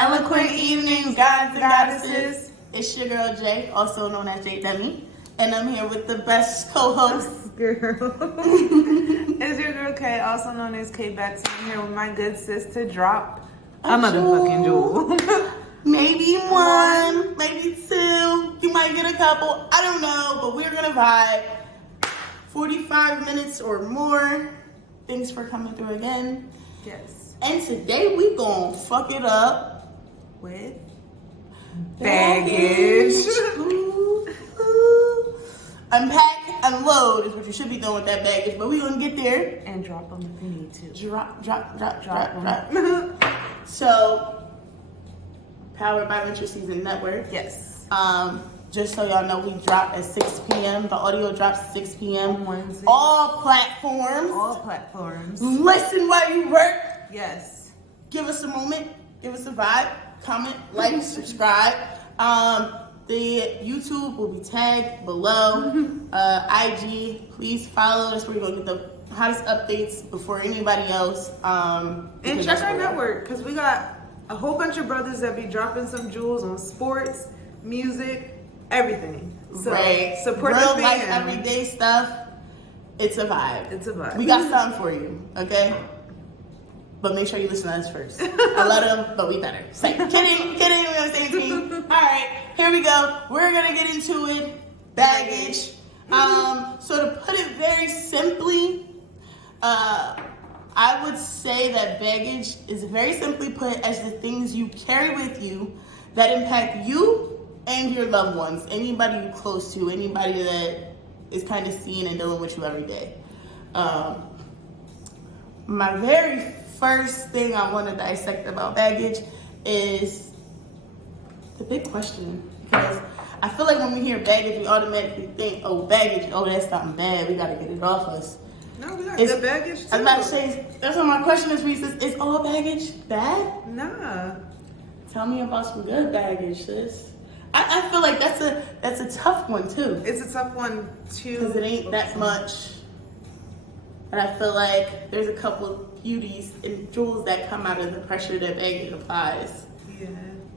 Eloquent evening, gods and goddesses. It's your girl Jay, also known as Jewel Demi, and I'm here with the best co-host. Girl. It's your girl Kay, also known as Kay Bex. I'm here with my good sister Drop. A motherfucking Jewel. Maybe one, maybe two. You might get a couple. I don't know, but we're gonna vibe. 45 minutes or more. Thanks for coming through again. Yes. And today we gonna fuck it up with baggage. Ooh, ooh. Unpack, unload is what you should be doing with that baggage, but we gonna get there. And drop them if you need to. Drop. So, powered by Venture Season Network. Yes. Just so y'all know, we drop at 6 p.m. The audio drops 6 p.m. On Wednesday. All platforms. Listen while you work. Yes. Give us a moment. Give us a vibe. Comment, like, subscribe. The YouTube will be tagged below. IG, please follow. That's where you're going to get the hottest updates before anybody else. And check our network, because we got a whole bunch of brothers that be dropping some jewels on sports, music, everything. So support real the life, fam. everyday stuff. It's a vibe. It's a vibe. We got something for you, okay? But make sure you listen to us first. I love them, but we better. Say, kidding. We're on the same team. All right, here we go. We're gonna get into it. Baggage. So to put it very simply, I would say that baggage is very simply put as the things you carry with you that impact you and your loved ones, anybody you're close to, anybody that is kind of seeing and dealing with you every day. My very first thing I want to dissect about baggage is the big question, because I feel like when we hear baggage, we automatically think, oh, baggage, oh, that's something bad, we got to get it off us. No, we got good baggage too. I was about to say, that's what my question is, Reese. Is all baggage bad? Nah. Tell me about some good baggage, sis. I feel like that's a tough one too. It's a tough one too. Because it ain't that much. And I feel like there's a couple of beauties and jewels that come out of the pressure that baggage applies. Yeah.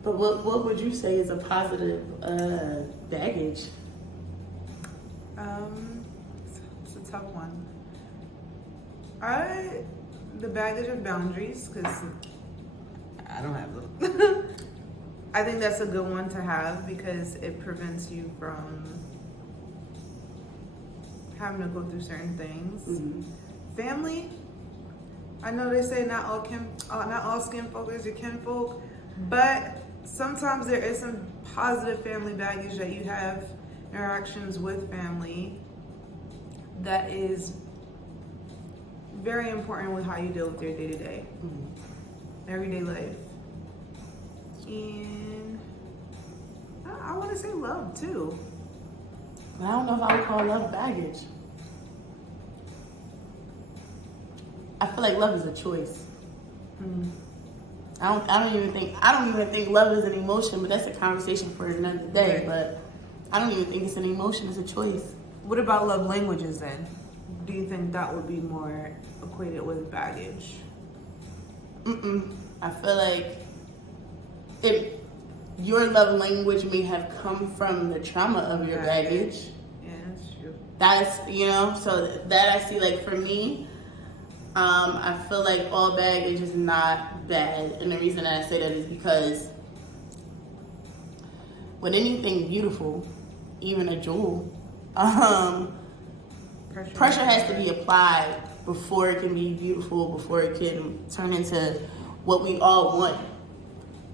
But what would you say is a positive baggage? It's a tough one. The baggage of boundaries, because I don't have them. I think that's a good one to have because it prevents you from having to go through certain things. Mm-hmm. Family, I know they say not all skin folk is your kinfolk, but sometimes there is some positive family baggage that you have interactions with family that is very important with how you deal with your day-to-day, everyday life. And I want to say love too. I don't know if I would call love baggage. I feel like love is a choice. I don't even think love is an emotion, but that's a conversation for another day. Right. But I don't even think it's an emotion, it's a choice. What about love languages then? Do you think that would be more equated with baggage? I feel like if your love language may have come from the trauma of your baggage. Yeah, that's true. That's, so that I see, like, for me, I feel like all baggage is not bad. And the reason that I say that is because with anything beautiful, even a jewel, pressure has to be applied before it can be beautiful, before it can turn into what we all want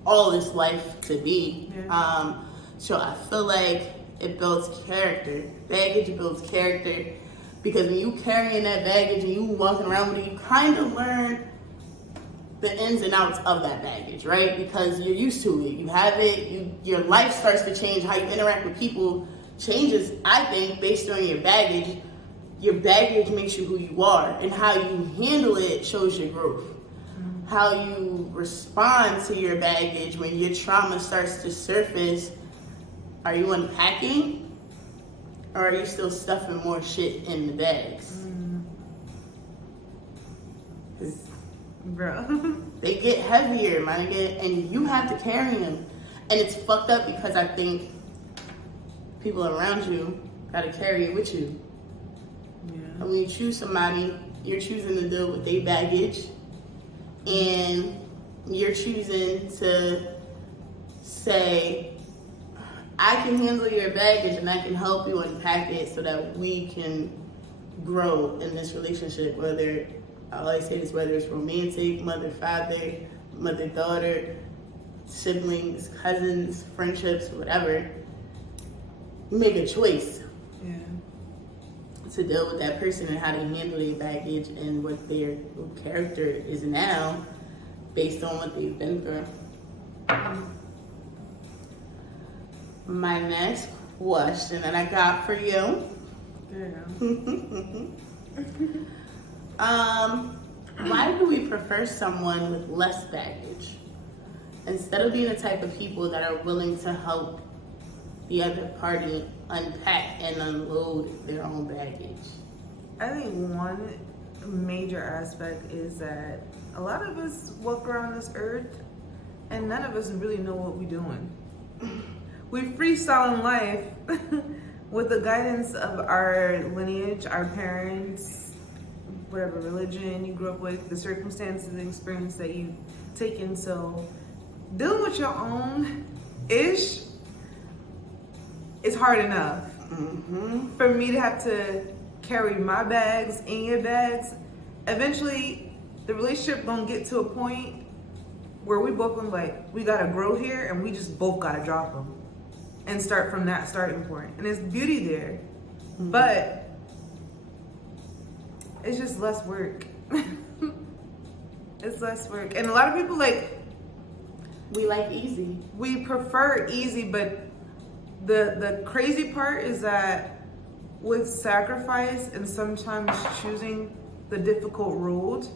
all this life to be. Yeah. So I feel like it builds character. Baggage builds character because when you carrying that baggage and you walking around with it, you kind of learn the ins and outs of that baggage, right? Because you're used to it. You have it. Your life starts to change. How you interact with people changes, I think, based on your baggage. Your baggage makes you who you are, and how you handle it shows your growth. How you respond to your baggage when your trauma starts to surface. Are you unpacking? Or are you still stuffing more shit in the bags? Bro. They get heavier, my nigga, and you have to carry them. And it's fucked up because I think people around you gotta carry it with you. Yeah. And when you choose somebody, you're choosing to deal with their baggage, and you're choosing to say, I can handle your baggage and I can help you unpack it so that we can grow in this relationship. Whether, I always say this, whether it's romantic, mother-father, mother-daughter, siblings, cousins, friendships, whatever, you make a choice. Yeah. To deal with that person and how they handle their baggage and what their character is now based on what they've been through. My next question that I got for you. Why do we prefer someone with less baggage instead of being the type of people that are willing to help the other party unpack and unload their own baggage? I think one major aspect is that a lot of us walk around this earth and none of us really know what we're doing. We freestyle in life with the guidance of our lineage, our parents, whatever religion you grew up with, the circumstances and experience that you've taken. So dealing with your own ish is hard enough. Mm-hmm. For me to have to carry my bags in your bags, eventually the relationship gonna get to a point where we both gonna like, we gotta grow here and we just both gotta drop them and start from that starting point. And there's beauty there, but it's just less work. It's less work. And a lot of people we like easy. We prefer easy, but the crazy part is that with sacrifice and sometimes choosing the difficult road,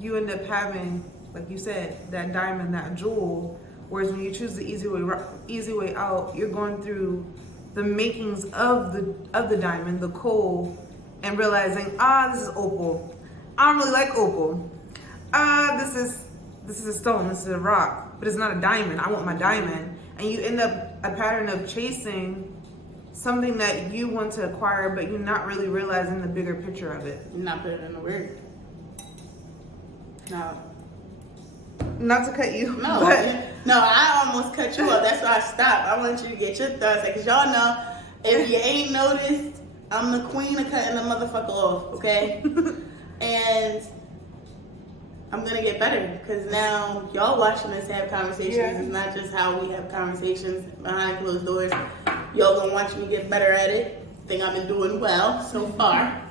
you end up having, like you said, that diamond, that jewel. Whereas when you choose the easy way out, you're going through the makings of the diamond, the coal, and realizing, this is opal. I don't really like opal. This is a stone, this is a rock, but it's not a diamond. I want my diamond. And you end up a pattern of chasing something that you want to acquire, but you're not really realizing the bigger picture of it. Not put it in the word. No. Not to cut you. No, but no, I almost cut you off. That's why I stopped. I want you to get your thoughts. Because y'all know, if you ain't noticed, I'm the queen of cutting the motherfucker off, okay? And I'm going to get better. Because now y'all watching us have conversations. Yeah. It's not just how we have conversations behind closed doors. Y'all going to watch me get better at it. I think I've been doing well so far.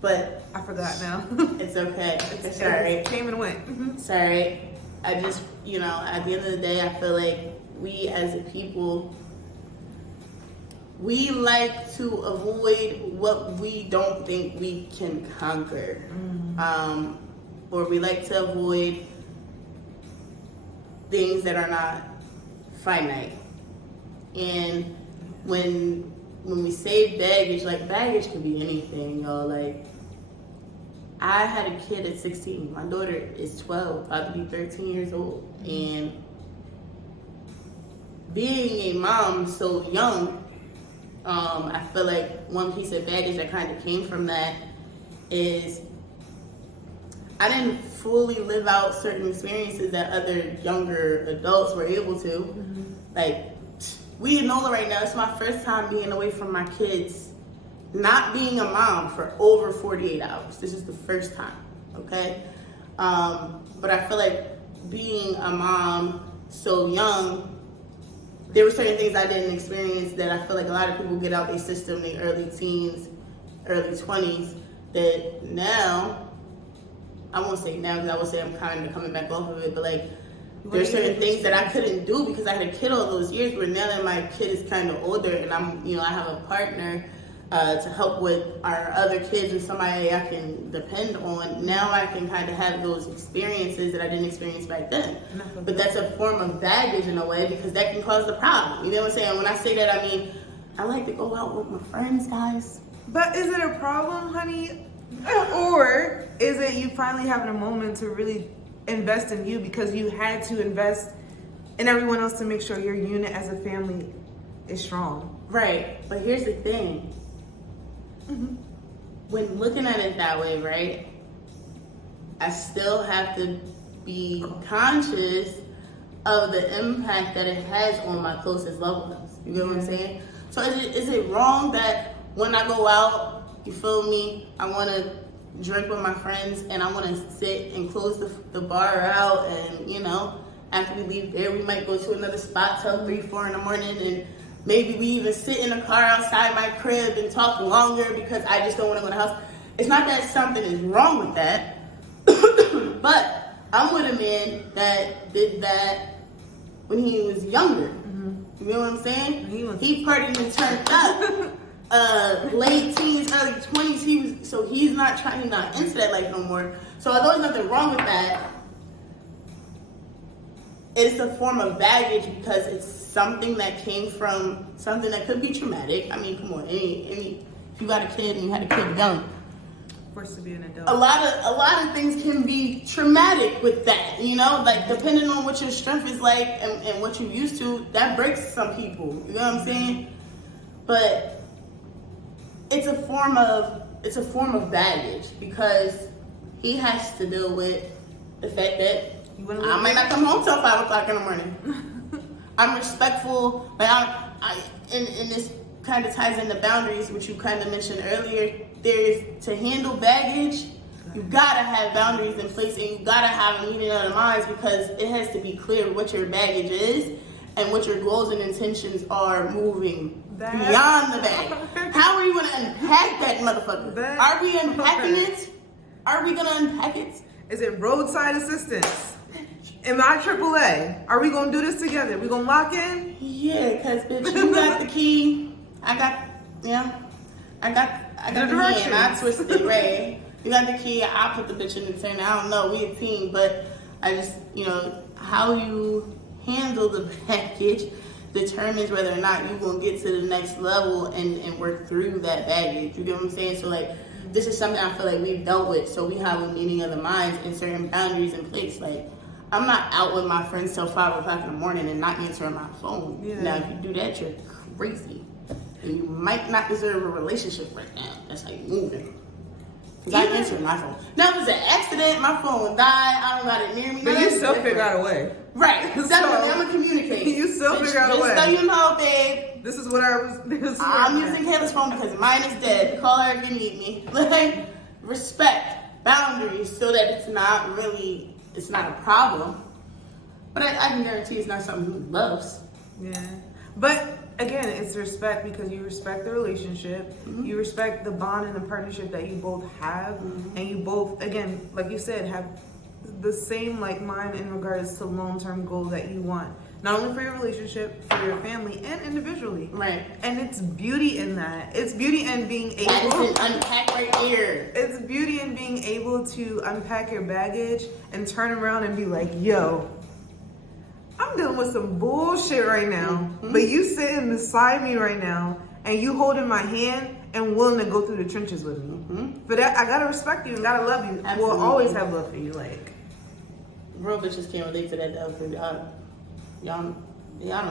But I forgot now. it's okay. It's all right. It came and went. It's all right. I just, at the end of the day, I feel like we as a people, we like to avoid what we don't think we can conquer. Or we like to avoid things that are not finite. And when we say baggage, baggage could be anything, y'all. I had a kid at 16. My daughter is 12, about to be 13 years old. And being a mom so young, I feel like one piece of baggage that kind of came from that is I didn't fully live out certain experiences that other younger adults were able to. We in NOLA right now, it's my first time being away from my kids, not being a mom for over 48 hours. This is the first time, okay? But I feel like being a mom so young, there were certain things I didn't experience that I feel like a lot of people get out their system, their early teens, early 20s, that now, I won't say now because I would say I'm kind of coming back off of it, but there's certain things that I couldn't do because I had a kid all those years, where now that my kid is kind of older and I have a partner to help with our other kids and somebody I can depend on. Now I can kind of have those experiences that I didn't experience back then. But that's a form of baggage in a way, because that can cause the problem. You know what I'm saying? When I say that, I mean, I like to go out with my friends, guys. But is it a problem, honey? Or is it you finally having a moment to really invest in you because you had to invest in everyone else to make sure your unit as a family is strong? Right. But here's the thing. When looking at it that way, right, I still have to be conscious of the impact that it has on my closest loved ones. You get what I'm saying? So is it wrong that when I go out, you feel me, I want to drink with my friends and I want to sit and close the bar out, and you know, after we leave there, we might go to another spot till 3, 4 in the morning, and maybe we even sit in the car outside my crib and talk longer because I just don't want to go to the house. It's not that something is wrong with that, but I'm with a man that did that when he was younger. You know what I'm saying? He partied and turned up. Late teens, early 20s. He's not into that life no more. So although there's nothing wrong with that, it's a form of baggage because it's something that came from something that could be traumatic. I mean, come on, if you got a kid and you had a kid young, Forced to be an adult. a lot of things can be traumatic with that, you know, like depending on what your strength is like and what you're used to, that breaks some people. You know what I'm saying? But it's a form of baggage because he has to deal with the fact that I might not come home till 5 o'clock in the morning. I'm respectful, but and this kind of ties into boundaries, which you kind of mentioned earlier. To handle baggage, you gotta have boundaries in place, and you gotta have a meeting of the minds because it has to be clear what your baggage is and what your goals and intentions are moving beyond the bag. How are you gonna unpack that motherfucker? Are we unpacking it? Are we gonna unpack it? Is it roadside assistance? Am I AAA? Are we gonna do this together? We gonna lock in? Yeah, cause bitch, you got the key. I got the key and I twisted it, right? You got the key, I put the bitch in the turn. I don't know, we a team, but I just, you know, how you handle the package determines whether or not you're gonna get to the next level and work through that baggage. You get what I'm saying? So like, this is something I feel like we've dealt with, so we have a meeting of the minds and certain boundaries in place. Like, I'm not out with my friends till 5 o'clock in the morning and not answering my phone. Yeah. Now, if you do that, you're crazy. And you might not deserve a relationship right now. That's how you moving. Because I answer my phone. Now, if it's an accident, my phone died, I don't got it near me. But you still figure out a way. Right. Definitely, I'm going to communicate. You still figure out a way. Just so you know, babe. This is what I'm using Kayla's phone because mine is dead. Call her if you need me. Like, respect boundaries so that it's not a problem. But I can guarantee it's not something he loves. Yeah. But again, it's respect because you respect the relationship, you respect the bond and the partnership that you both have, and you both, again, like you said, have the same like mind in regards to long-term goals that you want. Not only for your relationship, for your family, and individually. Right. And it's beauty in that. It's beauty in being able to unpack right here. It's beauty in being able to unpack your baggage and turn around and be like, yo, I'm dealing with some bullshit right now, but you sitting beside me right now and you holding my hand and willing to go through the trenches with me. For that, I gotta respect you and gotta love you. Absolutely. We'll always have love for you. Like, real bitches can't relate to that though, because y'all don't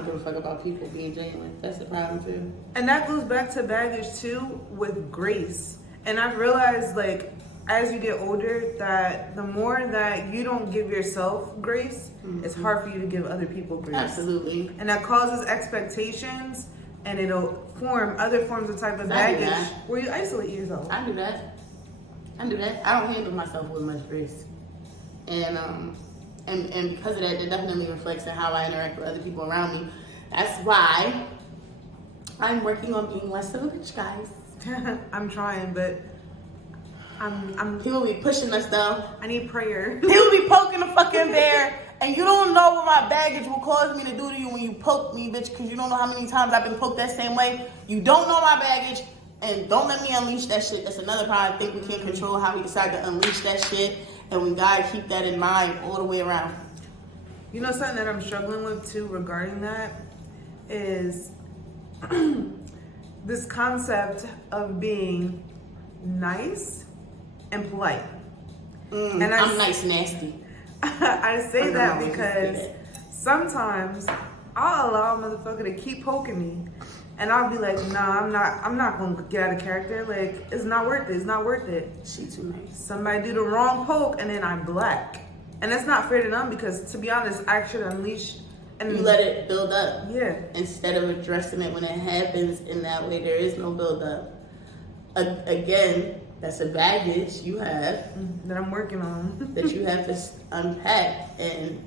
give a fuck about people being genuine. That's the problem too. And that goes back to baggage too, with grace. And I've realized, like, as you get older, that the more that you don't give yourself grace, it's hard for you to give other people grace. Absolutely. And that causes expectations, and it'll form other forms of type of baggage where you isolate yourself. I do that. I don't handle myself with much grace. And because of that, it definitely reflects in how I interact with other people around me. That's why I'm working on being less of a bitch, guys. I'm trying, but I'm people be pushing us though. I need prayer. People be poking the fucking bear, and you don't know what my baggage will cause me to do to you when you poke me, bitch, because you don't know how many times I've been poked that same way. You don't know my baggage, and don't let me unleash that shit. That's another problem. I think we can't control how we decide to unleash that shit, and we gotta keep that in mind all the way around. You know, something that I'm struggling with too regarding that is this concept of being nice and polite. And I'm nice, nasty. I say that because sometimes I'll allow a motherfucker to keep poking me, and I'll be like, nah, I'm not gonna get out of character. Like, it's not worth it. It's not worth it. She too nice. Somebody do the wrong poke, and then I'm black, and that's not fair to them because, to be honest, I should unleash. And you let it build up. Yeah. Instead of addressing it when it happens in that way, there is no build up. Again, that's a baggage you have that I'm working on. that you have to unpack. And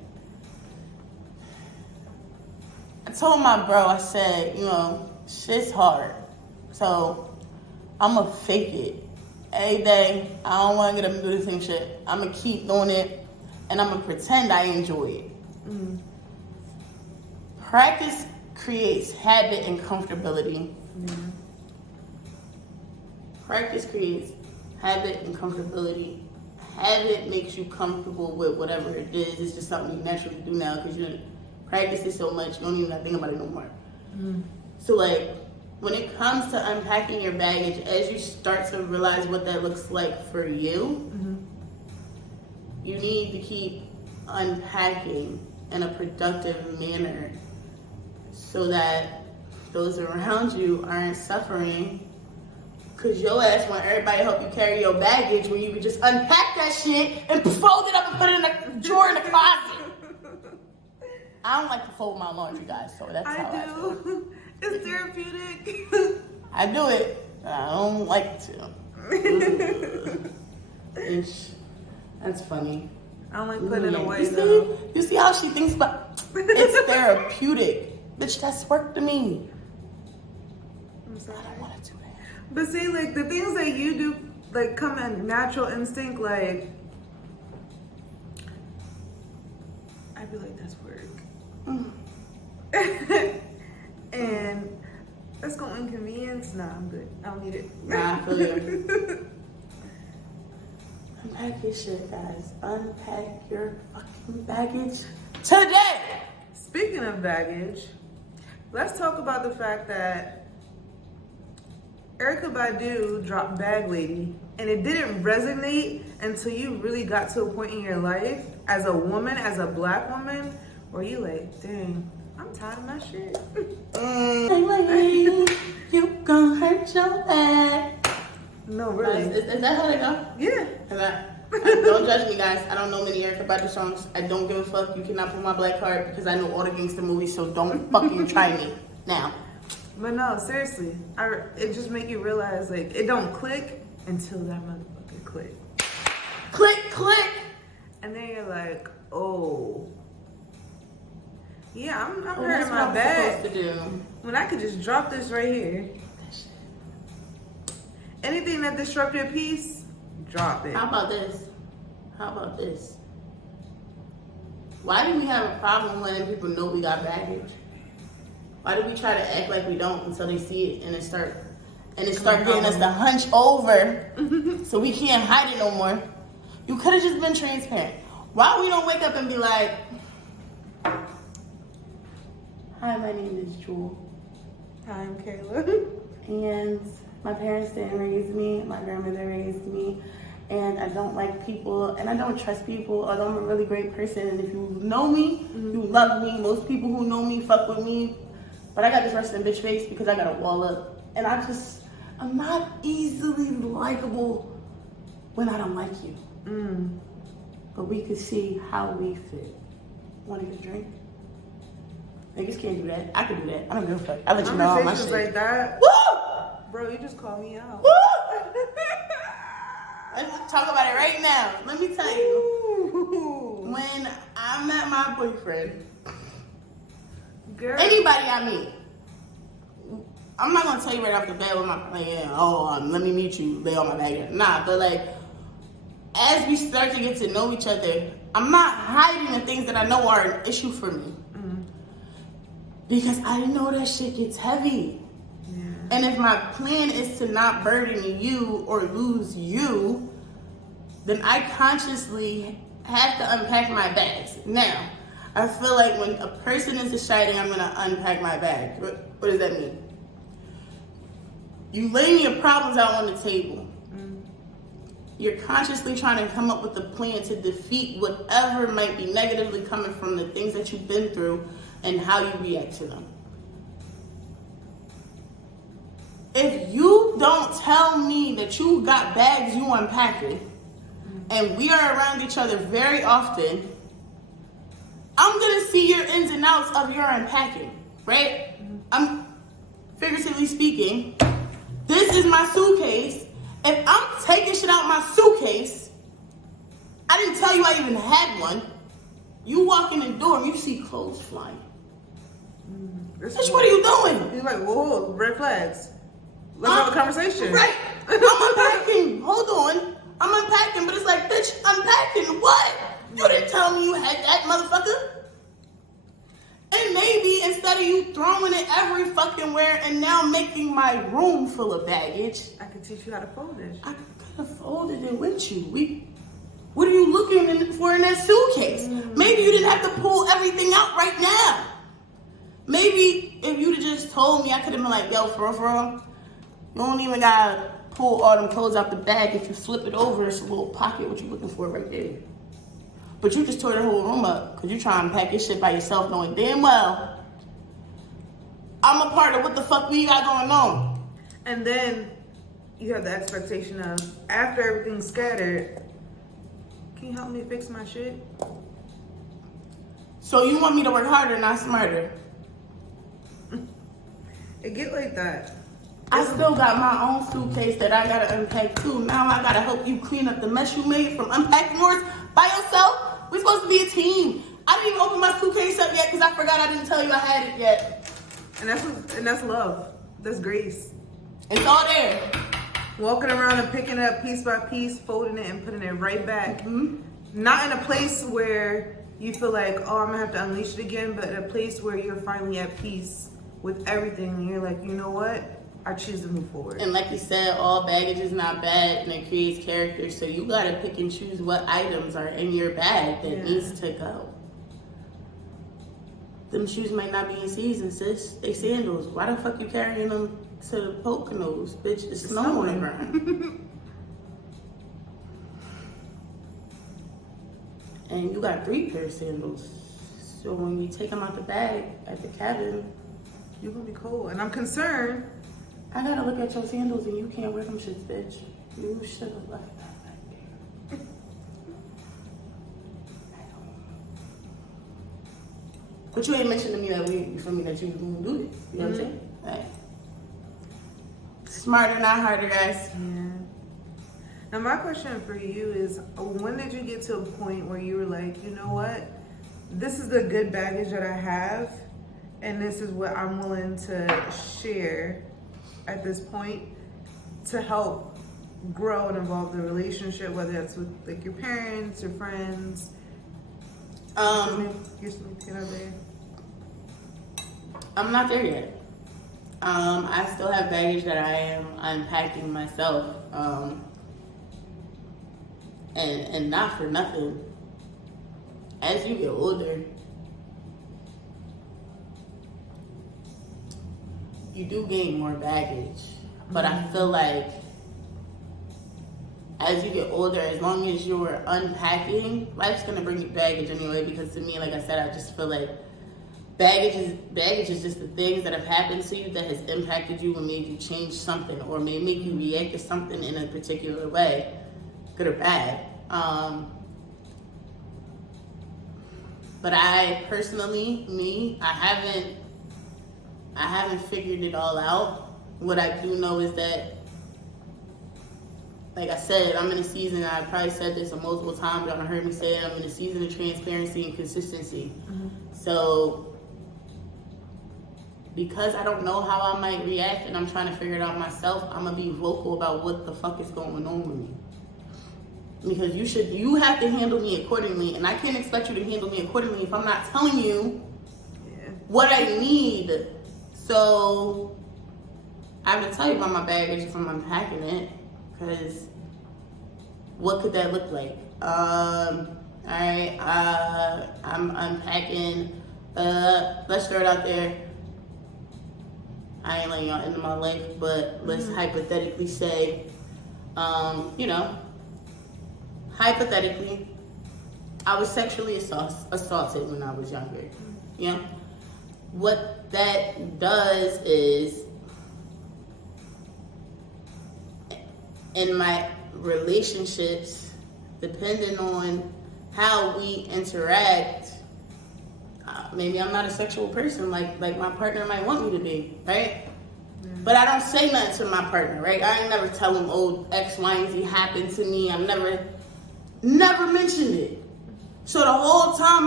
I told my bro, I said, you know, shit's hard. So I'm going to fake it. Every day, I don't want to get up and do the same shit. I'm going to keep doing it, and I'm going to pretend I enjoy it. Practice creates habit and comfortability. Practice creates habit and comfortability. Habit makes you comfortable with whatever it is. It's just something you naturally do now because you practice it so much, you don't even have to think about it no more. So, like, when it comes to unpacking your baggage, as you start to realize what that looks like for you, you need to keep unpacking in a productive manner so that those around you aren't suffering. Cause your ass want everybody to help you carry your baggage when you can just unpack that shit and fold it up and put it in a drawer in the closet. I don't like to fold my laundry, guys, so that's how I feel. It's therapeutic. I do it, but I don't like to. That's funny. I don't like putting it away, though. You see how she thinks about it's therapeutic. Bitch, that's work to me. I'm sorry. I don't want to do that. But see, like, the things that you do, like, come in natural instinct, like, I'd be like, that's work. And that's gonna inconvenience. Nah, I'm good. I don't need it. Nah, I feel you. Unpack your shit, guys. Unpack your fucking baggage today. Speaking of baggage, let's talk about the fact that Erykah Badu dropped Bag Lady, and it didn't resonate until you really got to a point in your life as a woman, as a black woman, where you like, dang, I'm tired of my shit. You gon' hurt your back. No, really. Is that how they go? Yeah. Don't judge me, guys. I don't know many Erykah Badu songs. I don't give a fuck. You cannot pull my black card because I know all the gangster movies, so don't fucking try me now. But no, seriously, it just make you realize, like, it don't click until that motherfucker click. Click, click. And then you're like, oh. Yeah, I'm hurting my back. Supposed to do. When I could just drop this right here. Anything that disrupt your peace, drop it. How about this? Why do we have a problem letting people know we got baggage? Why do we try to act like we don't until they see it and it start getting us to hunch over so we can't hide it no more? You could have just been transparent. Why we don't wake up and be like, hi, my name is Jewel. Hi, I'm Kayla. And my parents didn't raise me. My grandmother raised me. And I don't like people, and I don't trust people, although I'm a really great person. And if you know me, you love me. Most people who know me fuck with me. But I got this resting bitch face because I got a wall up. And I'm not easily likable when I don't like you. But we could see how we fit. Want to get a drink? Niggas can't do that. I can do that. I don't give a fuck. I let you know all my shit. Like that. Woo! Bro, you just called me out. Woo! Let's talk about it right now. Let me tell you. When I met my boyfriend, girl, anybody I meet, I'm not gonna tell you right off the bat what my plan. Let me meet you, lay on my bag. Nah, but like, as we start to get to know each other, I'm not hiding the things that I know are an issue for me. Because I know that shit gets heavy. Yeah. And if my plan is to not burden you or lose you, then I consciously have to unpack my bags. Now, I feel like when a person is deciding I'm gonna unpack my bag, what does that mean? You laying your problems out on the table. you're consciously trying to come up with a plan to defeat whatever might be negatively coming from the things that you've been through and how you react to them. If you don't tell me that you got bags you unpacking, and we are around each other very often, I'm gonna see your ins and outs of your unpacking, right? I'm figuratively speaking. This is my suitcase. If I'm taking shit out my suitcase, I didn't tell you I even had one. You walk in the door and you see clothes flying. Bitch, what are you doing? He's like, whoa, red flags. Let's have a conversation. Right. I'm unpacking. Hold on. I'm unpacking, but it's like, bitch, unpacking what? You didn't tell me you had that, motherfucker. And maybe instead of you throwing it every fucking where and now making my room full of baggage, I could teach you how to fold it. I could have folded it with you. What are you looking for in that suitcase? Maybe you didn't have to pull everything out right now. Maybe if you'd have just told me, I could have been like, yo, for real, you don't even gotta pull all them clothes out the bag. If you flip it over, it's a little pocket, what you looking for right there. But you just tore the whole room up because you trying to pack your shit by yourself knowing damn well I'm a part of what the fuck we got going on. And then you have the expectation of, after everything's scattered, can you help me fix my shit? So you want me to work harder, not smarter? It get like that. I still got my own suitcase that I gotta unpack too. Now I gotta help you clean up the mess you made from unpacking yours by yourself. We're supposed to be a team. I didn't even open my suitcase up yet because I forgot I didn't tell you I had it yet. And that's love. That's grace. It's all there. Walking around and picking it up piece by piece, folding it and putting it right back. Mm-hmm. Not in a place where you feel like, oh, I'm gonna have to unleash it again, but in a place where you're finally at peace with everything and you're like, you know what? I choose to move forward. And like you said, all baggage is not bad and it creates character. So you gotta pick and choose what items are in your bag that needs to go. Them shoes might not be in season, sis. They sandals. Why the fuck you carrying them to the Poconos? Bitch, it's snow on the ground. And you got 3 pair of sandals. So when you take them out the bag at the cabin, you're gonna be cold. And I'm concerned. I gotta look at your sandals and you can't wear them shits, bitch. You should have left that right there. But you ain't mentioned to me that you feel me that you was gonna do this. You know what I'm saying? Right. Smarter, not harder, guys. Yeah. Now my question for you is, when did you get to a point where you were like, you know what? This is the good baggage that I have, and this is what I'm willing to share at this point to help grow and evolve the relationship, whether that's with like your parents, your friends. You're significant other. I'm not there yet. I still have baggage that I am unpacking myself. And not for nothing. As you get older, you do gain more baggage. But I feel like as you get older, as long as you're unpacking, life's gonna bring you baggage anyway. Because to me, like I said, I just feel like baggage is just the things that have happened to you that has impacted you and made you change something, or may make you react to something in a particular way, good or bad. But I personally, I haven't figured it all out. What I do know is that, like I said, I'm in a season, I probably said this multiple times, y'all heard me say it, I'm in a season of transparency and consistency. Mm-hmm. So, because I don't know how I might react and I'm trying to figure it out myself, I'm gonna be vocal about what the fuck is going on with me. Because you have to handle me accordingly, and I can't expect you to handle me accordingly if I'm not telling you what I need. So, I have to tell you about my baggage if I'm unpacking it, because what could that look like? Alright, I'm unpacking, let's throw it out there. I ain't letting y'all into my life, but let's hypothetically say, hypothetically, I was sexually assaulted when I was younger. You know? What that does is, in my relationships, depending on how we interact, maybe I'm not a sexual person like my partner might want me to be, right? But I don't say nothing to my partner, right? I ain't never tell him, oh, X, Y, and Z happened to me. I've never mentioned it. So the whole time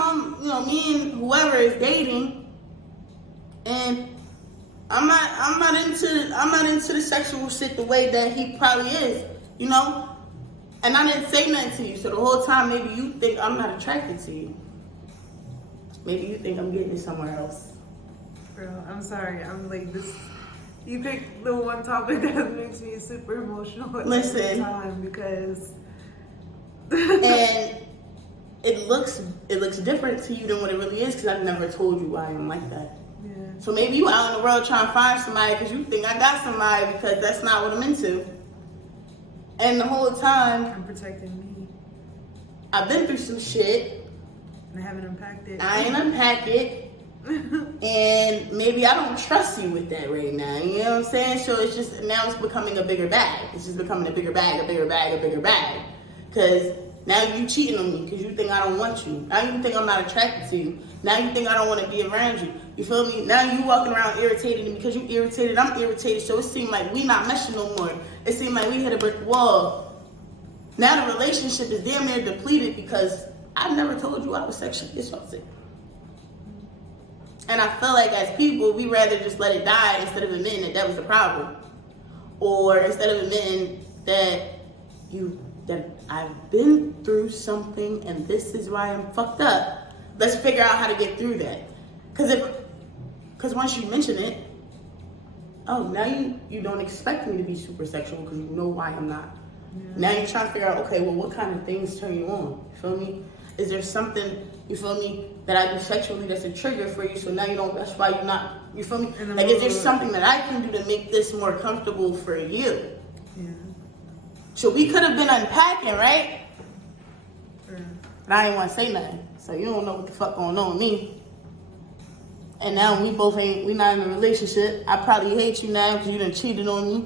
me and whoever is dating, and I'm not into the sexual shit the way that he probably is, you know? And I didn't say nothing to you. So the whole time, maybe you think I'm not attracted to you. Maybe you think I'm getting it somewhere else. Girl, I'm sorry. I'm like this. You picked the one topic that makes me super emotional at the time because. And it looks different to you than what it really is because I never told you why I'm like that. Yeah. So maybe you out in the world trying to find somebody because you think I got somebody because that's not what I'm into. And the whole time, I'm protecting me. I've been through some shit. And I haven't unpacked it. I ain't unpacked it. And maybe I don't trust you with that right now. You know what I'm saying? So it's just, now it's becoming a bigger bag. It's just becoming a bigger bag. Because now you cheating on me because you think I don't want you. Now you think I'm not attracted to you. Now you think I don't want to be around you. You feel me? Now you walking around irritated, and because you irritated, I'm irritated. So it seemed like we not meshing no more. It seemed like we hit a brick wall. Now the relationship is damn near depleted because I never told you I was sexually assaulted. And I feel like as people, we rather just let it die instead of admitting that was the problem. Or instead of admitting that I've been through something and this is why I'm fucked up. Let's figure out how to get through that. Because once you mention it, oh, now you don't expect me to be super sexual because you know why I'm not. Yeah. Now you're trying to figure out, okay, well, what kind of things turn you on? You feel me? Is there something, you feel me, that I do sexually that's a trigger for you, so now you don't, that's why you're not, you feel me? Like, is there something that I can do to make this more comfortable for you? Yeah. So we could have been unpacking, right? Yeah. And I didn't want to say nothing, so you don't know what the fuck going on with me. And now we not in a relationship. I probably hate you now because you done cheated on me.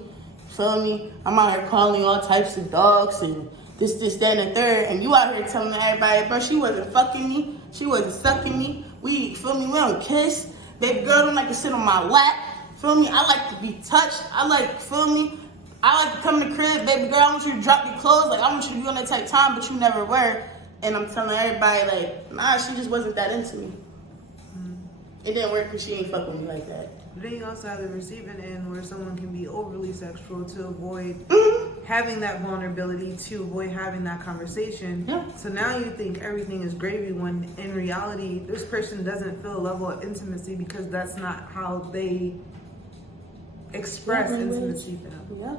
Feel me? I'm out here calling all types of dogs and this, that, and the third. And you out here telling everybody, bro, she wasn't fucking me. She wasn't sucking me. We don't kiss. Baby girl don't like to sit on my lap. Feel me? I like to be touched. I like to come in the crib. Baby girl, I want you to drop your clothes. Like, I want you to be on that type time, but you never were. And I'm telling everybody, like, nah, she just wasn't that into me. It didn't work because she ain't fucking me like that. But then you also have the receiving end where someone can be overly sexual to avoid having that vulnerability, to avoid having that conversation. Yeah. So now you think everything is gravy when in reality, this person doesn't feel a level of intimacy because that's not how they express intimacy for them. Yeah.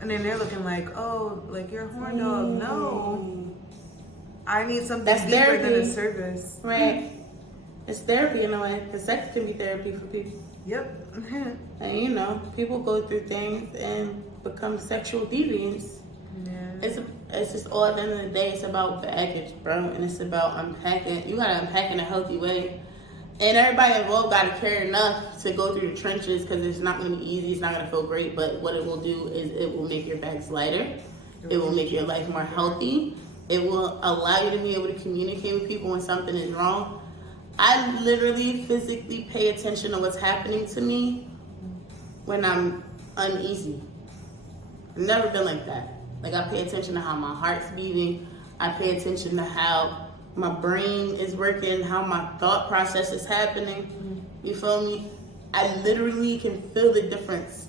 And then they're looking like, oh, like you're a horn dog. No. I need something that's deeper therapy. than a service. Right. It's therapy in a way, because sex can be therapy for people. Yep. And people go through things and become sexual deviants. Yeah. It's just all at the end of the day, it's about baggage, bro, and it's about unpacking. You gotta unpack in a healthy way. And everybody involved gotta care enough to go through the trenches, because it's not gonna be easy, it's not gonna feel great, but what it will do is it will make your bags lighter. It will make your life more healthy. It will allow you to be able to communicate with people when something is wrong. I literally physically pay attention to what's happening to me when I'm uneasy. I've never been like that. Like, I pay attention to how my heart's beating. I pay attention to how my brain is working, how my thought process is happening. You feel me? I literally can feel the difference.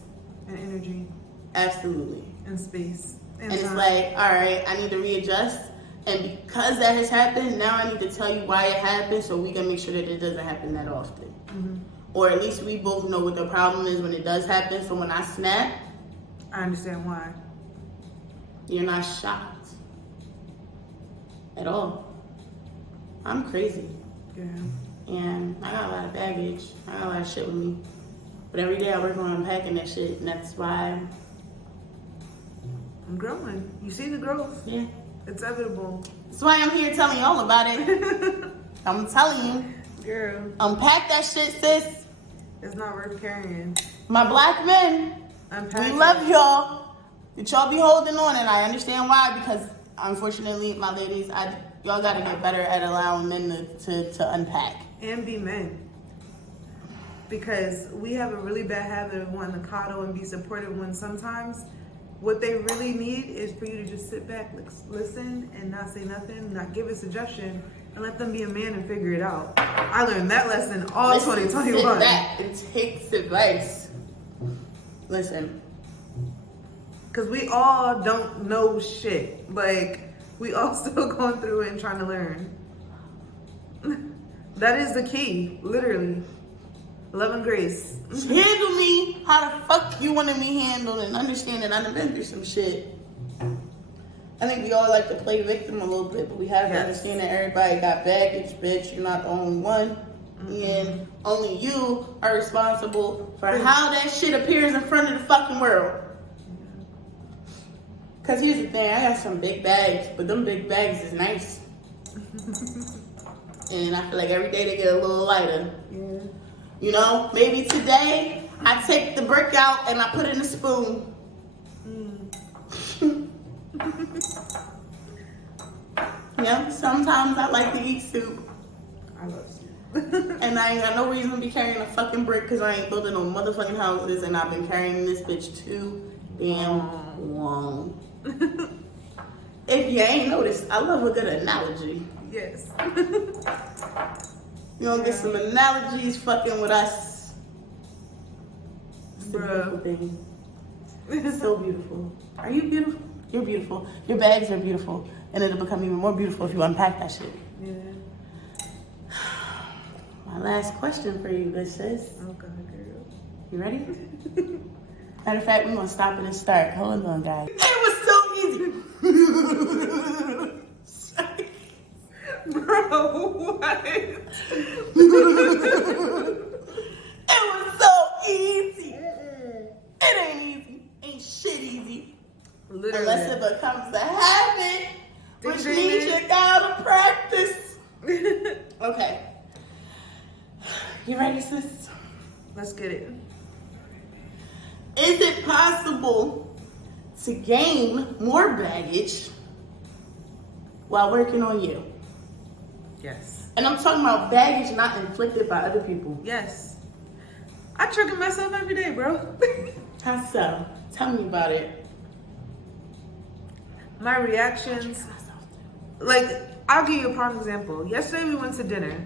And energy. Absolutely. And space. And it's like, all right, I need to readjust. And because that has happened, now I need to tell you why it happened so we can make sure that it doesn't happen that often. Mm-hmm. Or at least we both know what the problem is when it does happen. So when I snap, I understand why. You're not shocked at all. I'm crazy. Yeah. And I got a lot of baggage. I got a lot of shit with me. But every day I work on unpacking that shit, and that's why I'm growing. You see the growth? Yeah. It's inevitable. That's why I'm here telling you all about it. I'm telling you. Girl. Unpack that shit, sis. It's not worth carrying. My black men, Unpack we love y'all. That y'all be holding on, and I understand why, because unfortunately, my ladies, y'all gotta get better at allowing men to unpack. And be men. Because we have a really bad habit of wanting to coddle and be supportive when sometimes what they really need is for you to just sit back, listen, and not say nothing, not give a suggestion, and let them be a man and figure it out. I learned that lesson all 2021. Sit back and take advice. Listen. Because we all don't know shit. Like, we all still going through it and trying to learn. That is the key, literally. Love and grace. Handle me how the fuck you wanted me handled, and understand that I've been through some shit. I think we all like to play victim a little bit, but we have to understand that everybody got baggage, bitch. You're not the only one. And only you are responsible for how that shit appears in front of the fucking world. Because here's the thing, I got some big bags, but them big bags is nice. And I feel like every day they get a little lighter. Yeah. You know, maybe today I take the brick out and I put it in a spoon. Yeah, sometimes I like to eat soup. I love soup. And I ain't got no reason to be carrying a fucking brick because I ain't building no motherfucking houses, and I've been carrying this bitch too damn long. If you ain't noticed, I love a good analogy. Yes. You gonna get some analogies fucking with us. It's a beautiful thing. It's so beautiful. Are you beautiful? You're beautiful. Your bags are beautiful. And it'll become even more beautiful if you unpack that shit. Yeah. My last question for you, this is. Oh, God, girl. You ready? Matter of fact, we're gonna stop it and start. Hold on, guys. It was so easy. Bro, what? It was so easy. It ain't easy. Ain't shit easy. Literally. Unless it becomes a habit, which means you gotta practice. Okay. You ready, sis? Let's get it. Is it possible to gain more baggage while working on you? Yes. And I'm talking about baggage not inflicted by other people. Yes. I trigger myself every day, bro. How so? Tell me about it. My reactions. Like, I'll give you a prime example. Yesterday we went to dinner.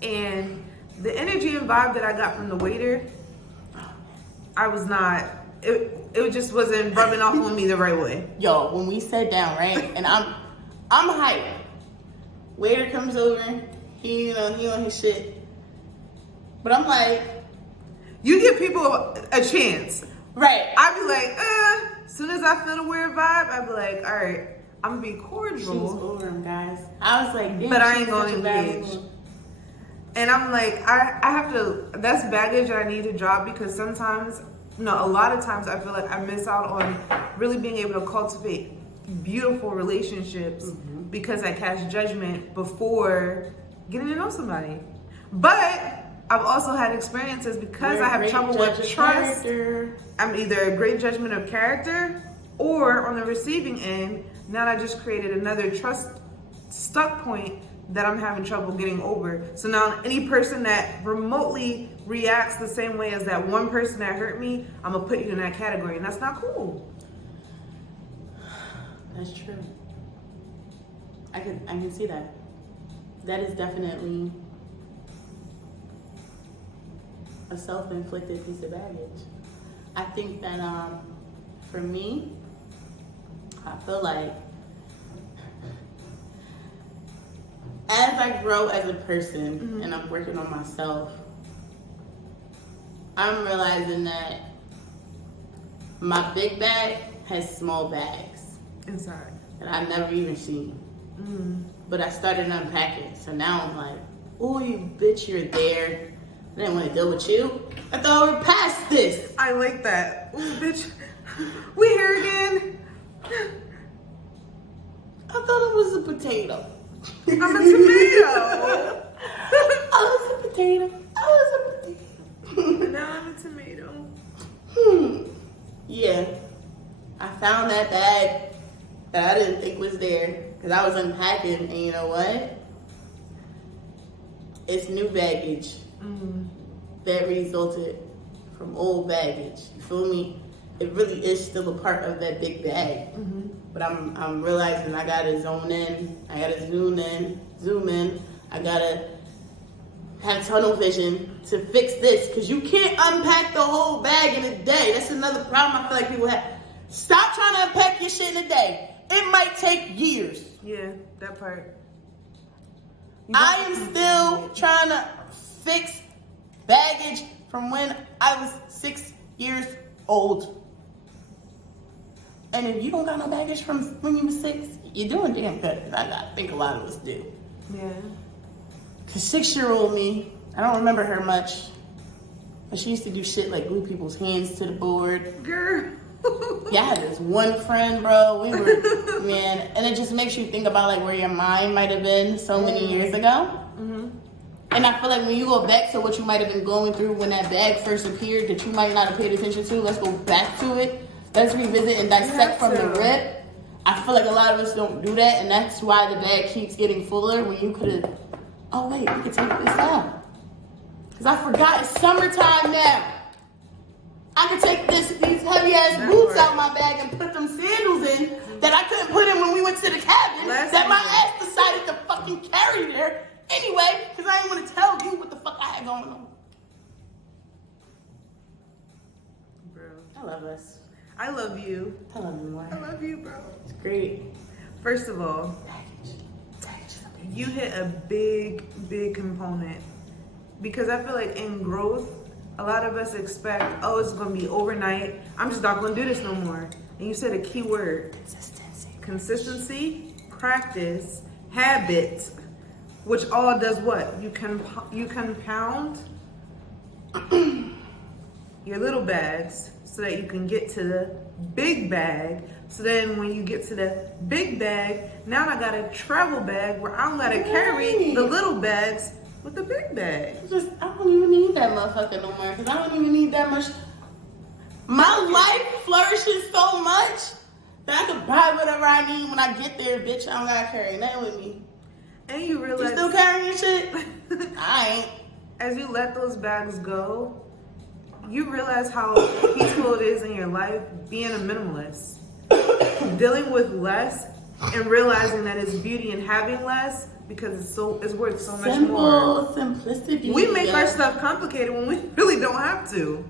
And the energy and vibe that I got from the waiter, I was not, it just wasn't rubbing off on me the right way. Yo, when we sat down, right? And I'm hyped. Waiter comes over, he on his shit. But I'm like, you give people a chance. Right. I'd be like, as soon as I feel the weird vibe, I'd be like, all right, I'm gonna be cordial. She was over him, guys. I was like, but I ain't gonna engage. And I'm like, I have to, that's baggage that I need to drop, because sometimes, a lot of times I feel like I miss out on really being able to cultivate beautiful relationships because I cast judgment before getting to know somebody. But I've also had experiences because I have trouble with trust. I'm either a great judgment of character, or on the receiving end, now I just created another trust stuck point that I'm having trouble getting over. So now any person that remotely reacts the same way as that one person that hurt me, I'm gonna put you in that category, and that's not cool. That's true. I can see that. That is definitely a self-inflicted piece of baggage. I think that for me, I feel like as I grow as a person and I'm working on myself, I'm realizing that my big bag has small bags Inside. that I never even seen. But I started unpacking, so now I'm like, oh, you bitch, you're there. I didn't want to deal with you. I thought we were past this. I like that. Ooh, bitch, we here again. was a potato. I'm a tomato. I was a potato. I was a potato. Now I'm a tomato. Yeah. I found that bag that I didn't think was there because I was unpacking, and you know what? It's new baggage that resulted from old baggage. You feel me? It really is still a part of that big bag. But I'm realizing I gotta zone in, I gotta zoom in, I gotta have tunnel vision to fix this. Cause you can't unpack the whole bag in a day. That's another problem I feel like people have. Stop trying to unpack your shit in a day. It might take years. Yeah, that part. I am still trying to fix baggage from when I was 6 years old. And if you don't got no baggage from when you were 6, you're doing damn good. I think a lot of us do. Yeah. Cause 6-year-old me, I don't remember her much, but she used to do shit like glue people's hands to the board. Girl. Yeah, I had this one friend, bro. We were, man, and it just makes you think about like where your mind might have been so many years ago. And I feel like when you go back to what you might have been going through when that bag first appeared that you might not have paid attention to, let's go back to it. Let's revisit and dissect from the rip. I feel like a lot of us don't do that, and that's why the bag keeps getting fuller when you could have, oh wait, we could take this out. Because I forgot it's summertime now. I could take these heavy ass boots out my bag and put them sandals in that I couldn't put in when we went to the cabin that my ass decided to fucking carry there anyway, because I didn't want to tell you what the fuck I had going on. Bro. I love us. I love you. I love you more. I love you, bro. It's great. First of all, you hit a big, big component. Because I feel like in growth, a lot of us expect, oh, it's going to be overnight. I'm just not going to do this no more. And you said a key word. Consistency, practice, habit, which all does what? You compound your little bags so that you can get to the big bag. So then when you get to the big bag, now I got a travel bag where I don't got to carry the little bags with the big bag. I don't even need that motherfucker no more because I don't even need that much. My life flourishes so much that I can buy whatever I need when I get there, bitch. I don't gotta carry nothing with me. And you realize... You still carrying shit? I ain't. As you let those bags go, you realize how peaceful it is in your life being a minimalist. Dealing with less and realizing that it's beauty in having less because it's worth so much more. Simplicity. We make our stuff complicated when we really don't have to.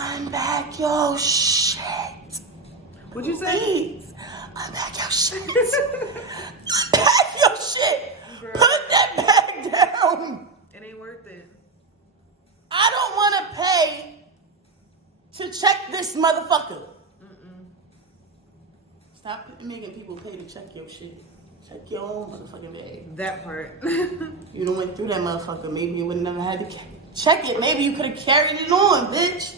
Unpack your shit. What'd you say? Please. Unpack your shit. Unpack your shit. Girl. Put that bag down. It ain't worth it. I don't want to pay to check this motherfucker. Stop making people pay to check your shit. Check your own motherfucking bag. That part. You done went through that motherfucker. Maybe you would never had to check it. Maybe you could have carried it on, bitch.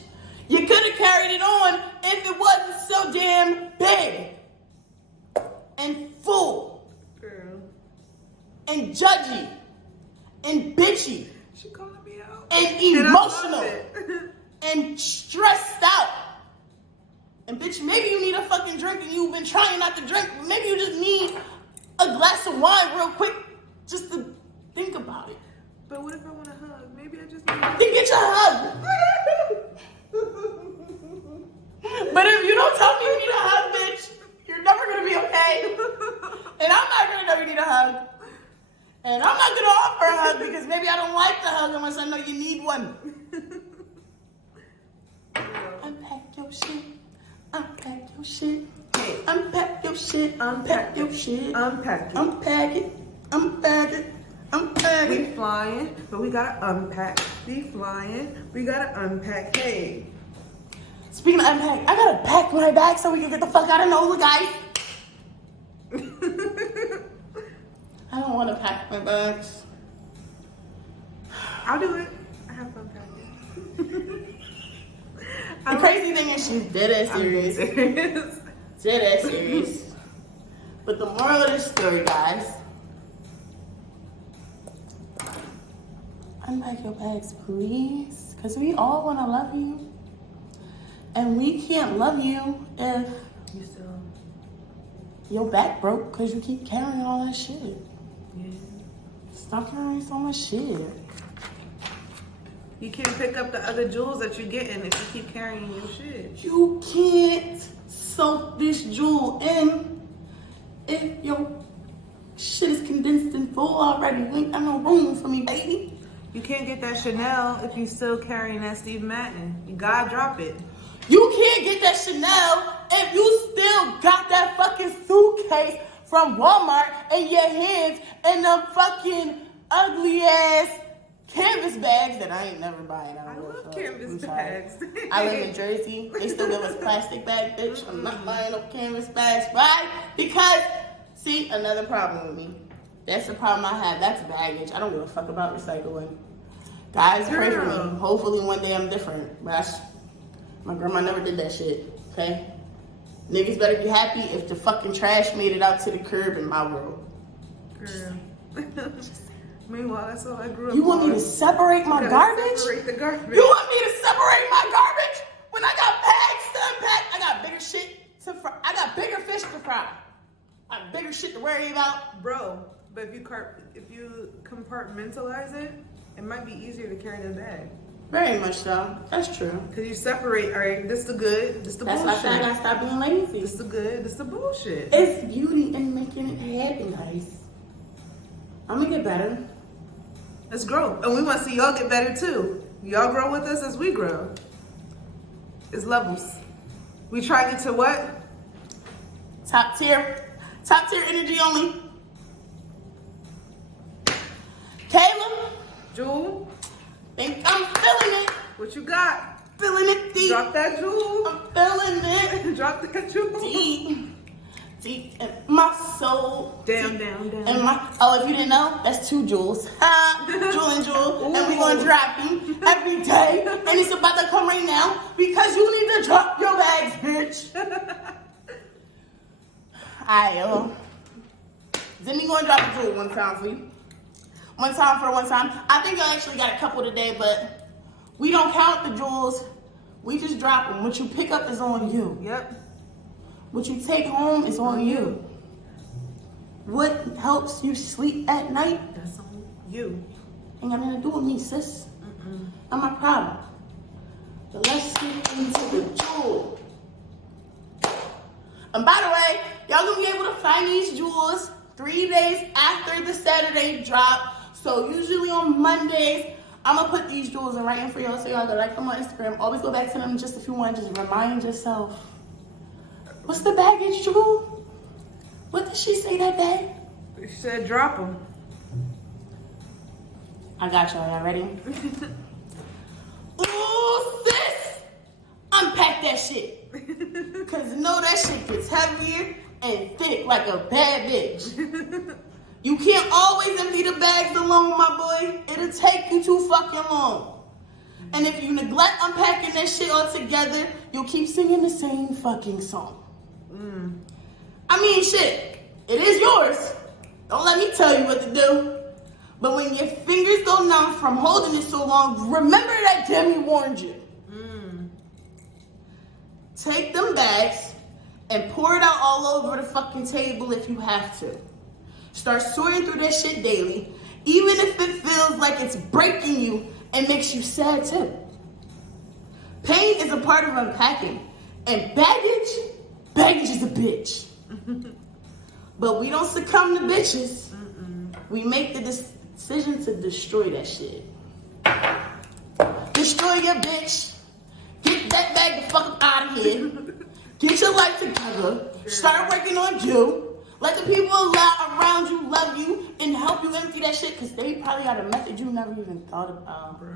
You could have carried it on if it wasn't so damn big and full. Girl. And judgy and bitchy. She calling me out. And emotional. And stressed out. And bitch, maybe you need a fucking drink and you've been trying not to drink. But maybe you just need a glass of wine real quick just to think about it. But what if I want a hug? Maybe I just need a hug. Then get your hug. But if you don't tell me you need a hug, bitch, you're never going to be okay. And I'm not going to know you need a hug. And I'm not going to offer a hug because maybe I don't like the hug unless I know you need one. Unpack your shit. Unpack your shit. Hey. Unpack your shit. Unpack your shit. Unpack it. Unpack it. Unpack it. Unpack We it. flying, but we gotta unpack. We flying, we gotta unpack. Hey. Speaking of unpack, I gotta pack my bag so we can get the fuck out of NOLA, guys. I don't want to pack my bags. I'll do it. I have fun packing. The crazy thing is she's dead ass serious. Dead ass serious. But the moral of this story, guys, unpack your bags, please. Because we all want to love you. And we can't love you if You still. your back broke because you keep carrying all that shit. Yeah. Stop carrying so much shit. You can't pick up the other jewels that you're getting if you keep carrying your shit. You can't soak this jewel in if your shit is condensed and full already. You ain't got no room for me, baby. You can't get that Chanel if you're still carrying that Steve Madden. You gotta drop it. You can't get that Chanel if you still got that fucking suitcase from Walmart in your hands and the fucking ugly ass canvas bags that I ain't never buying. I love canvas bags. I live in Jersey. They still give us plastic bags, bitch. I'm not buying no canvas bags. Why? Because, see, another problem with me. That's the problem I have. That's baggage. I don't give a fuck about recycling. Guys, pray for me. Hopefully one day I'm different. But my grandma never did that shit. Okay? Niggas better be happy if the fucking trash made it out to the curb in my world. Girl. Meanwhile, that's all I grew up You want on. me to separate my garbage? Separate the garbage. You want me to separate my garbage? When I got bags to unpack, I got bigger shit to fry. I got bigger fish to fry. I got bigger shit to worry about. Bro, but if you compartmentalize it, it might be easier to carry the bag. Very much so. That's true. Because you separate, all right, this the good, this the That's bullshit. why I gotta stop being lazy. This the good, this the bullshit. It's beauty in making it happen, guys. I'm gonna get better. Let's grow. And we want to see y'all get better too. Y'all grow with us as we grow. It's levels. We try to get to what? Top tier energy only. Kayla, Jewel, think I'm feeling it. what you got? Feeling it deep. Drop that jewel. I'm feeling it Drop that jewel. deep in my soul. Down. And if you didn't know, that's 2 jewels. Jewel and Jewel. And we gonna drop them every day. And it's about to come right now because you need to drop your bags, bitch. Alright, Demi gonna drop a jewel one time for you. One time. I think I actually got a couple today, but we don't count the jewels. We just drop them. What you pick up is on you. Yep. What you take home is on you. What helps you sleep at night That's on you. ain't got nothing to do with me, sis. I'm my problem. But let's get into the jewel. And by the way, y'all gonna be able to find these jewels 3 days after the Saturday drop. So usually on Mondays, I'm gonna put these jewels in writing for y'all so y'all can like them on Instagram. Always go back to them just if you want. Just remind yourself. What's the baggage, Jewel? What did she say that day? She said drop them. I got y'all. Y'all ready? Ooh, sis! Unpack that shit. Because you know that shit gets heavier and thick like a bad bitch. You can't always empty the bags alone, my boy. It'll take you too fucking long. And if you neglect unpacking that shit altogether, you'll keep singing the same fucking song. I mean, shit, it is yours. Don't let me tell you what to do. But when your fingers go numb from holding it so long, remember that Demi warned you. Take them bags and pour it out all over the fucking table if you have to. Start sorting through that shit daily, even if it feels like it's breaking you and makes you sad too. Pain is a part of unpacking, and baggage is a bitch. But we don't succumb to bitches. We make the decision to destroy that shit. Destroy your bitch. Get that bag the fuck up out of here. Get your life together. Start working on you. Let the people around you love you and help you empty that shit because they probably got a method you never even thought about. Bro.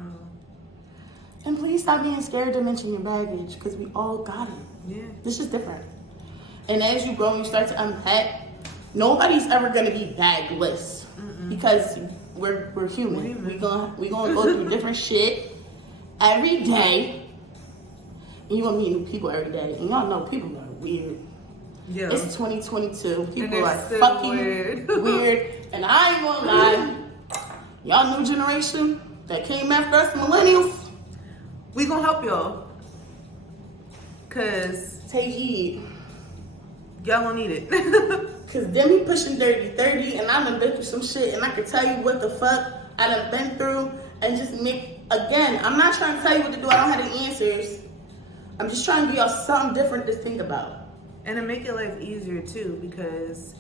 And please stop being scared to mention your baggage because we all got it. Yeah. This is different. And as you grow and you start to unpack, nobody's ever gonna be bagless because we're human. We gonna go through different shit every day. and you gonna meet new people every day. And y'all know people are weird. Yeah. It's 2022. People are still fucking weird. weird. And I ain't gonna lie. Y'all new generation that came after us, millennials. We gonna help y'all. Cause Take heed. y'all gonna need it. Cause Demi pushing 30, and I done been through some shit, and I can tell you what the fuck I done been through, and just again, I'm not trying to tell you what to do, I don't have the answers. I'm just trying to give y'all something different to think about. And to make your life easier too, because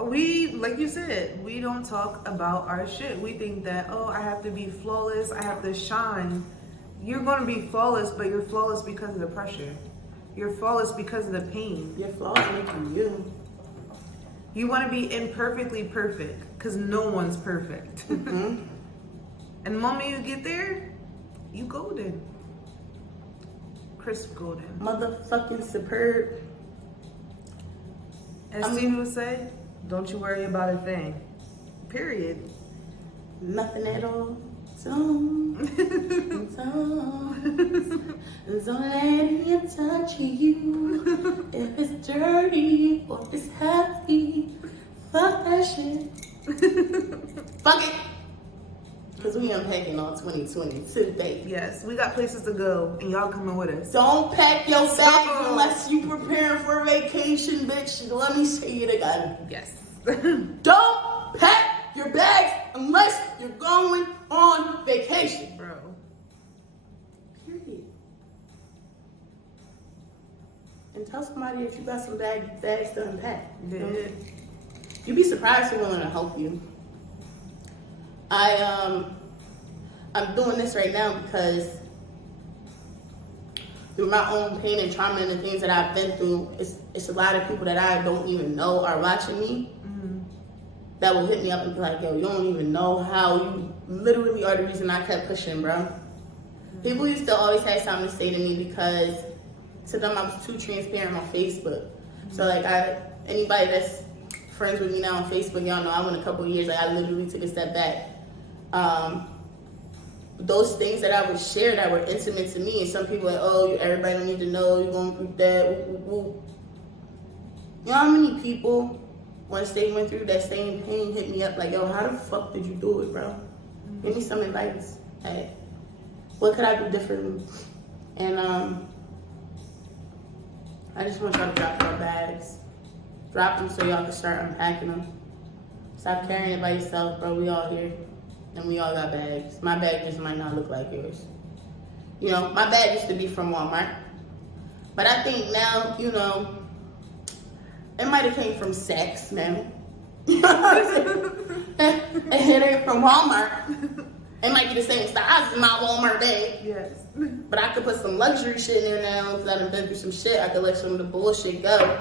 we, like you said, we don't talk about our shit. We think that, oh, I have to be flawless, I have to shine. You're gonna be flawless, but you're flawless because of the pressure. You're flawless because of the pain. Your flaws make you. You want to be imperfectly perfect, because no one's perfect. Mm-hmm. And the moment you get there, you golden. Crisp golden. Motherfucking superb. As Stevie would say, don't you worry about a thing. Period. Nothing at all. Don't let it touch you. If it's dirty or if it's heavy, fuck that shit. Fuck it. Because we unpacking all 2022, baby. Yes, we got places to go, and y'all coming with us. Don't pack your bags unless you preparing for a vacation, bitch. Let me say it again. Yes. Don't pack your bags unless you're going on vacation. Bro. Period. And tell somebody if you got some bags to unpack. Yeah. You'd be surprised who's willing to help you. I'm doing this right now because through my own pain and trauma and the things that I've been through, it's a lot of people that I don't even know are watching me. Mm-hmm. That will hit me up and be like, yo, you don't even know how you literally are the reason I kept pushing, bro. Mm-hmm. People used to always have something to say to me because to them I was too transparent on Facebook. Mm-hmm. So like anybody that's friends with me now on Facebook, y'all know I went a couple of years, like I literally took a step back. Those things that I would share that were intimate to me, and some people are like, oh, everybody don't need to know, you're going through that, woo, woo, woo. You know how many people, once they went through that same pain, hit me up like, yo, how the fuck did you do it, bro? Give me some advice. Like, what could I do differently? And I just want y'all to drop your bags. Drop them so y'all can start unpacking them. Stop carrying it by yourself, bro. We all here. And we all got bags. My bag just might not look like yours. You know, my bag used to be from Walmart. But I think now, you know, it might have came from Saks now. You know what I'm saying? It ain't from Walmart. It might be the same size as my Walmart bag. Yes. But I could put some luxury shit in there now because I done been through some shit. I could let some of the bullshit go.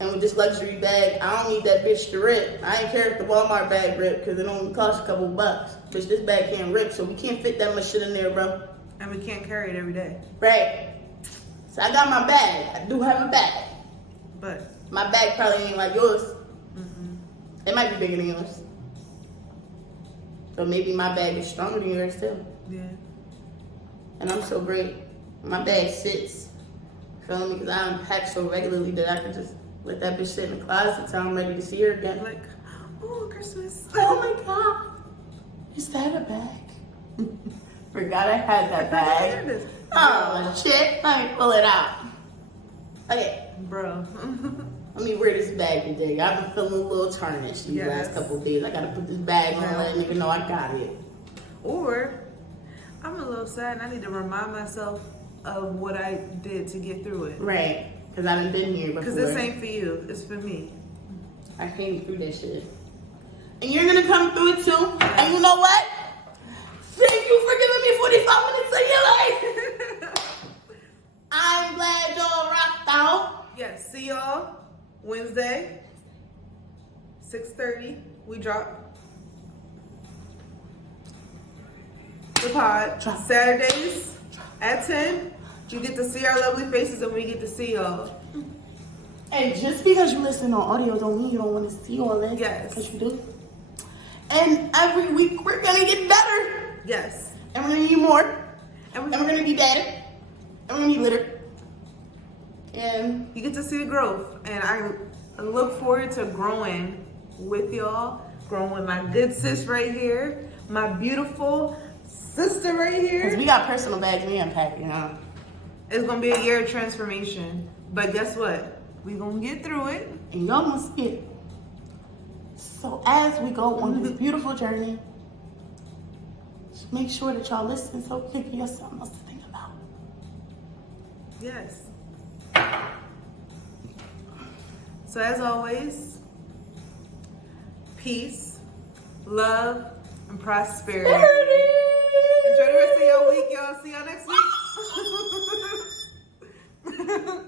And with this luxury bag, I don't need that bitch to rip. I ain't care if the Walmart bag rip because it only costs a couple bucks. Bitch, this bag can't rip, so we can't fit that much shit in there, bro. And we can't carry it every day. Right. So I got my bag. I do have a bag. But my bag probably ain't like yours. mm-hmm. It might be bigger than yours. So maybe my bag is stronger than yours too. Yeah. And I'm so great. My bag sits. Feel me? Because I unpack so regularly that I can just let that bitch sit in the closet until I'm ready to see her again. Like, oh, Christmas. Oh my God. Is that a bag? Forgot I had that bag. Oh shit. Let me pull it out. Okay. Bro. Let me wear this bag today. I've been feeling a little tarnished these last couple of days. I gotta put this bag on and let a nigga know I got it. Or I'm a little sad and I need to remind myself of what I did to get through it. Right. Because I done been here before. Because this ain't for you. It's for me. I came through that shit. And you're gonna come through it too. And you know what? Thank you for giving me 45 minutes of your life. I'm glad y'all rocked out. Yes. See y'all Wednesday, 6:30. We drop the pod. Saturdays at 10. You get to see our lovely faces and we get to see y'all. And just because you listen on audio don't mean you don't want to see all that. Yes. Because you do. And every week we're going to get better. Yes. And we're going to need more. And we're going to be better. And we're gonna be litter. And you get to see the growth. And I look forward to growing with y'all, growing with my good sis right here, my beautiful sister right because here. we got personal bags we unpack, you know. It's gonna be a year of transformation. But guess what? We gonna get through it. And y'all gonna see it. So as we go on this beautiful journey, just make sure that y'all listen so we can give you something else to think about. Yes. So as always, peace, love, and prosperity. Enjoy the rest of your week, y'all. See y'all next week.